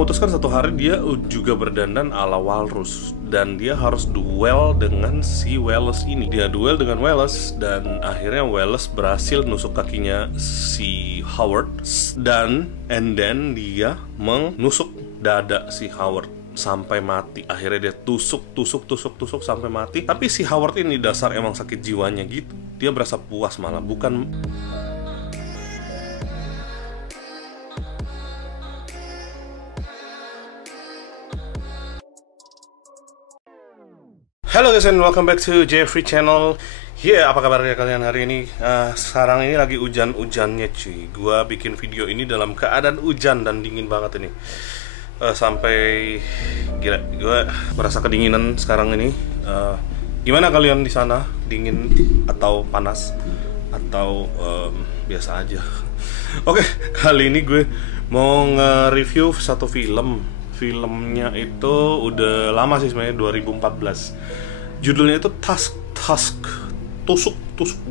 memutuskan satu hari dia juga berdandan ala walrus, dan dia harus duel dengan si Wallace ini. Dia duel dengan Wallace, dan akhirnya Wallace berhasil nusuk kakinya si Howard, dan then dia menusuk dada si Howard sampai mati. Akhirnya dia tusuk sampai mati. Tapi si Howard ini dasar emang sakit jiwanya gitu, dia berasa puas malah, bukan. Halo guys and welcome back to Jeffrey Channel. Apa kabarnya kalian hari ini? Sekarang ini lagi hujan-hujannya cuy. Gua bikin video ini dalam keadaan hujan dan dingin banget ini. Sampai gila, gua merasa kedinginan sekarang ini. Gimana kalian di sana? Dingin atau panas atau biasa aja? Oke, kali ini gue mau nge-review satu film. Filmnya itu udah lama sih sebenarnya, 2014. Judulnya itu Tusuk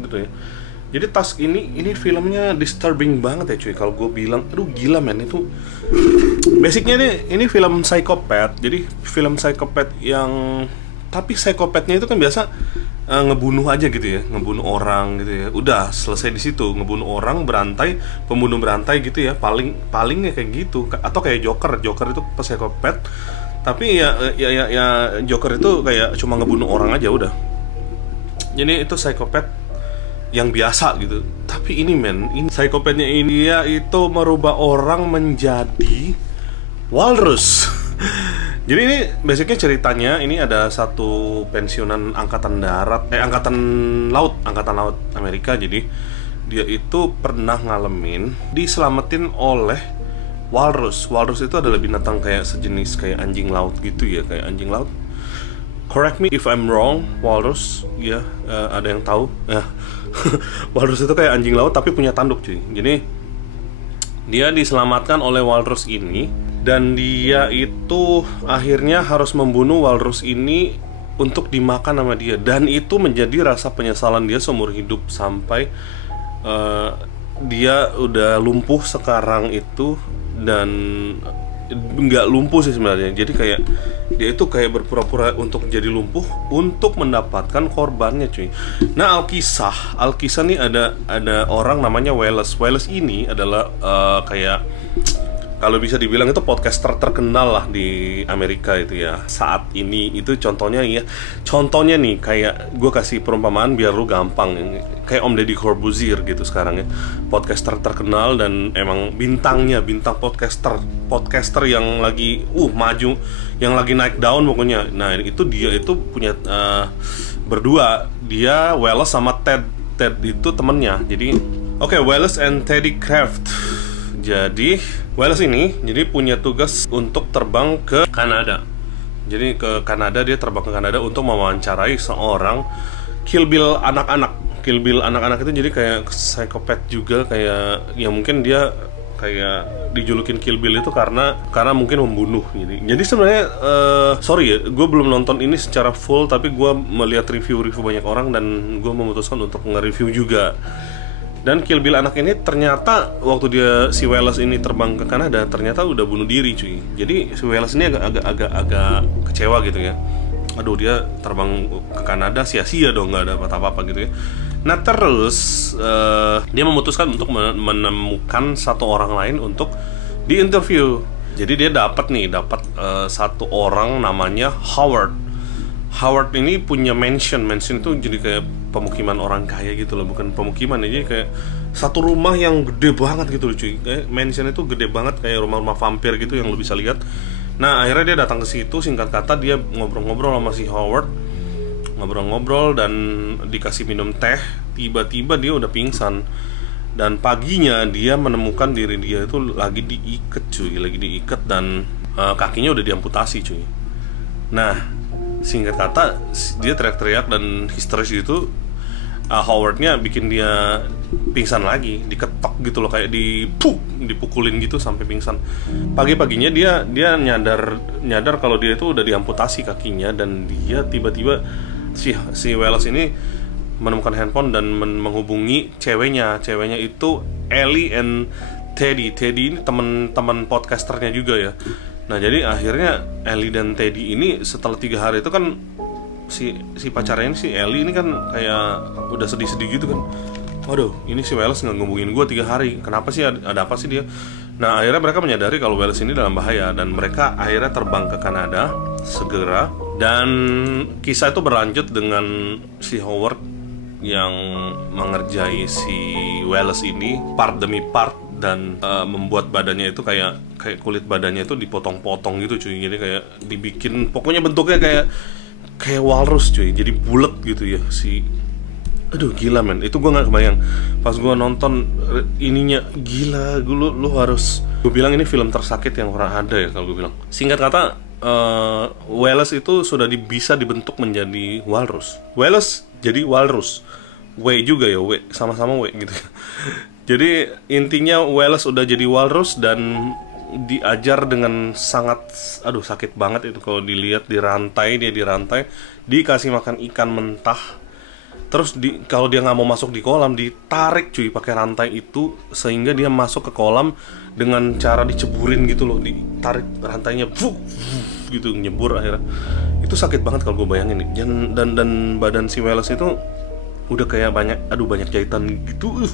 gitu ya. Jadi Tusk ini filmnya disturbing banget ya cuy. Kalau gue bilang, aduh gila men, itu basicnya ini film psikopat. Jadi film psikopat yang, tapi psikopatnya itu kan biasa ngebunuh aja gitu ya, ngebunuh orang gitu ya. Udah selesai di situ, ngebunuh orang, berantai, pembunuh berantai gitu ya. Palingnya kayak gitu. Atau kayak Joker itu psikopat. Tapi ya Joker itu kayak cuma ngebunuh orang aja udah. Jadi itu psikopat yang biasa gitu. Tapi ini psikopatnya ini ya itu merubah orang menjadi walrus. Jadi ini basicnya ceritanya, ini ada satu pensiunan angkatan laut Amerika. Jadi dia itu pernah ngalamin diselamatin oleh walrus. Walrus itu adalah binatang kayak sejenis kayak anjing laut gitu ya, kayak anjing laut. Correct me if I'm wrong, walrus ya, ada yang tahu? Walrus itu kayak anjing laut tapi punya tanduk cuy. Jadi dia diselamatkan oleh walrus ini. Dan dia itu akhirnya harus membunuh walrus ini untuk dimakan sama dia. Dan itu menjadi rasa penyesalan dia seumur hidup. Sampai dia udah lumpuh sekarang itu. Dan nggak lumpuh sih sebenarnya. Jadi kayak dia itu kayak berpura-pura untuk jadi lumpuh untuk mendapatkan korbannya cuy. Nah Alkisah nih ada orang namanya Wallace. Wallace ini adalah kayak, kalau bisa dibilang itu podcaster terkenal lah di Amerika itu ya saat ini. Itu contohnya nih, kayak gue kasih perumpamaan biar lu gampang, kayak Om Deddy Corbuzier gitu sekarang ya, podcaster terkenal dan emang bintang podcaster yang lagi maju, yang lagi naik daun pokoknya. Nah itu dia itu punya berdua, dia Wallace sama Ted itu temennya. Jadi Wallace and Teddy Kraft. Jadi Wallace ini punya tugas untuk terbang ke Kanada. Jadi ke Kanada, dia terbang ke Kanada untuk mewawancarai seorang Kill Bill anak-anak. Kill Bill anak-anak itu jadi kayak psikopat juga, kayak ya mungkin dia kayak dijulukin Kill Bill itu karena mungkin membunuh. Jadi sebenarnya sorry ya, gue belum nonton ini secara full, tapi gue melihat review banyak orang dan gue memutuskan untuk nge-review juga. Dan Kill Bill anak ini ternyata waktu si Wallace ini terbang ke Kanada ternyata udah bunuh diri cuy. Jadi si Wallace ini agak kecewa gitu ya. Aduh, dia terbang ke Kanada sia-sia dong, nggak ada apa-apa gitu ya. Nah terus dia memutuskan untuk menemukan satu orang lain untuk diinterview. Jadi dia dapat satu orang namanya Howard. Howard ini punya mansion itu jadi kayak pemukiman orang kaya gitu loh, bukan pemukiman aja, kayak satu rumah yang gede banget gitu loh cuy. Kayak mansion itu gede banget, kayak rumah-rumah vampir gitu yang lo bisa lihat. Nah akhirnya dia datang ke situ, singkat kata dia ngobrol-ngobrol sama si Howard, ngobrol-ngobrol dan dikasih minum teh. Tiba-tiba dia udah pingsan. Dan paginya dia menemukan diri dia itu lagi diikat dan kakinya udah diamputasi cuy. Nah singkat kata dia teriak-teriak dan histeris gitu. Howardnya bikin dia pingsan lagi, diketok gitu loh, kayak dipukulin gitu sampai pingsan. Pagi-paginya dia nyadar kalau dia itu udah diamputasi kakinya. Dan dia tiba-tiba si Wallace ini menemukan handphone dan menghubungi ceweknya itu Ellie and Teddy ini teman podcasternya juga ya. Nah jadi akhirnya Ellie dan Teddy ini setelah 3 hari itu kan si pacarnya ini, si Ellie ini kan kayak udah sedih-sedih gitu kan. Waduh, ini si Welles nggak ngubungin gue 3 hari. Kenapa sih? Ada apa sih dia? Nah akhirnya mereka menyadari kalau Welles ini dalam bahaya, dan mereka akhirnya terbang ke Kanada segera. Dan kisah itu berlanjut dengan si Howard yang mengerjai si Welles ini part demi part, dan membuat badannya itu kayak kulit badannya itu dipotong-potong gitu cuy. Jadi kayak dibikin, pokoknya bentuknya kayak walrus cuy. Jadi bulat gitu ya si. Aduh gila men, itu gue nggak kebayang pas gue nonton ininya. Gila, lu harus, gue bilang ini film tersakit yang pernah ada ya kalau gue bilang. Singkat kata, Welles itu sudah bisa dibentuk menjadi walrus. Welles jadi walrus. W juga ya, W sama-sama W gitu. Jadi intinya Welles udah jadi walrus dan diajar dengan sangat, aduh sakit banget itu kalau dilihat, dirantai, dikasih makan ikan mentah. Terus kalau dia nggak mau masuk di kolam, ditarik cuy pakai rantai itu sehingga dia masuk ke kolam dengan cara diceburin gitu loh, ditarik rantainya, gitu nyebur akhirnya. Itu sakit banget kalau gue bayangin nih. Dan badan si Welles itu udah kayak banyak jahitan gitu,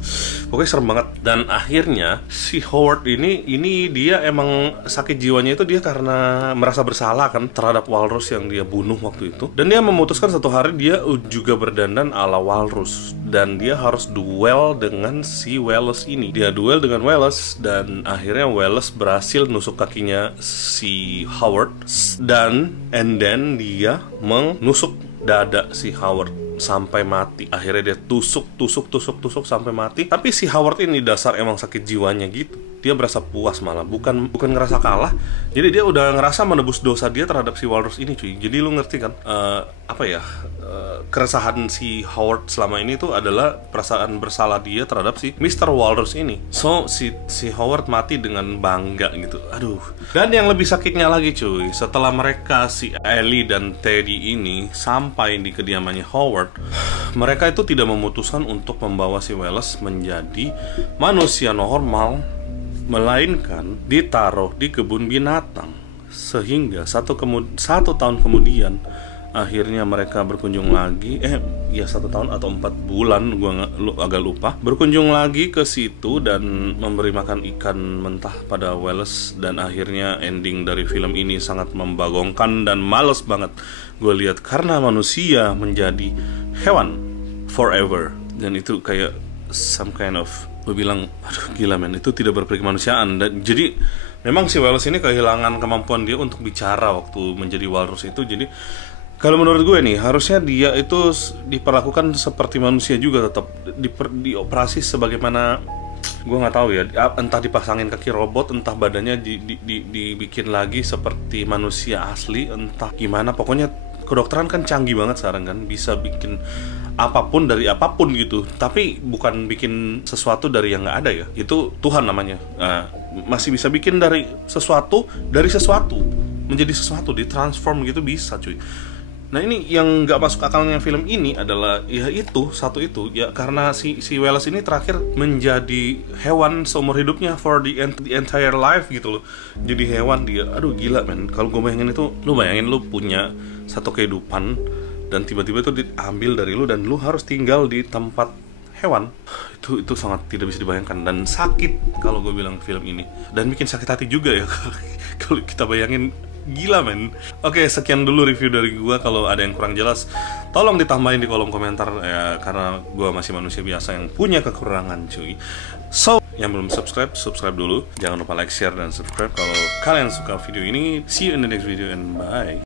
pokoknya serem banget. Dan akhirnya si Howard ini dia emang sakit jiwanya itu dia karena merasa bersalah kan terhadap walrus yang dia bunuh waktu itu. Dan dia memutuskan satu hari dia juga berdandan ala walrus, dan dia harus duel dengan si Welles ini. Dia duel dengan Welles, dan akhirnya Welles berhasil nusuk kakinya si Howard, dan then dia menusuk dada si Howard sampai mati. Akhirnya dia tusuk sampai mati. Tapi si Howard ini dasar emang sakit jiwanya gitu. Dia berasa puas malah, bukan ngerasa kalah. Jadi dia udah ngerasa menebus dosa dia terhadap si walrus ini cuy. Jadi lu ngerti kan keresahan si Howard selama ini tuh adalah perasaan bersalah dia terhadap si Mr. Walrus ini. So si Howard mati dengan bangga gitu. Aduh. Dan yang lebih sakitnya lagi cuy, setelah mereka si Ellie dan Teddy ini sampai di kediamannya Howard, mereka itu tidak memutuskan untuk membawa si Welles menjadi manusia normal, melainkan ditaruh di kebun binatang. Sehingga satu tahun kemudian akhirnya mereka berkunjung lagi, 1 tahun atau 4 bulan, gua agak lupa, berkunjung lagi ke situ dan memberi makan ikan mentah pada Welles. Dan akhirnya ending dari film ini sangat membagongkan dan males banget gue lihat, karena manusia menjadi hewan forever. Dan itu kayak some kind of, gue bilang aduh gila men, itu tidak berkemanusiaan. Dan jadi memang si Welles ini kehilangan kemampuan dia untuk bicara waktu menjadi walrus itu. Jadi kalau menurut gue nih, harusnya dia itu diperlakukan seperti manusia juga, tetap dioperasi sebagaimana, gue nggak tahu ya, entah dipasangin kaki robot, entah badannya dibikin lagi seperti manusia asli, entah gimana. Pokoknya kedokteran kan canggih banget sekarang kan, bisa bikin apapun dari apapun gitu. Tapi bukan bikin sesuatu dari yang nggak ada ya, itu Tuhan namanya. Masih bisa bikin dari sesuatu menjadi sesuatu, ditransform gitu bisa cuy. Nah ini yang nggak masuk akalnya film ini adalah ya itu karena si Welles ini terakhir menjadi hewan seumur hidupnya, for the entire life gitu loh. Jadi hewan dia, aduh gila men. Kalau gue bayangin itu, lu bayangin lu punya satu kehidupan dan tiba-tiba itu diambil dari lu dan lu harus tinggal di tempat hewan. Itu sangat tidak bisa dibayangkan dan sakit kalau gue bilang film ini, dan bikin sakit hati juga ya kalau kita bayangin. Gila men. Oke, sekian dulu review dari gue. Kalau ada yang kurang jelas, tolong ditambahin di kolom komentar ya, karena gue masih manusia biasa yang punya kekurangan cuy. So, yang belum subscribe dulu. Jangan lupa like, share, dan subscribe kalau kalian suka video ini. See you in the next video and bye.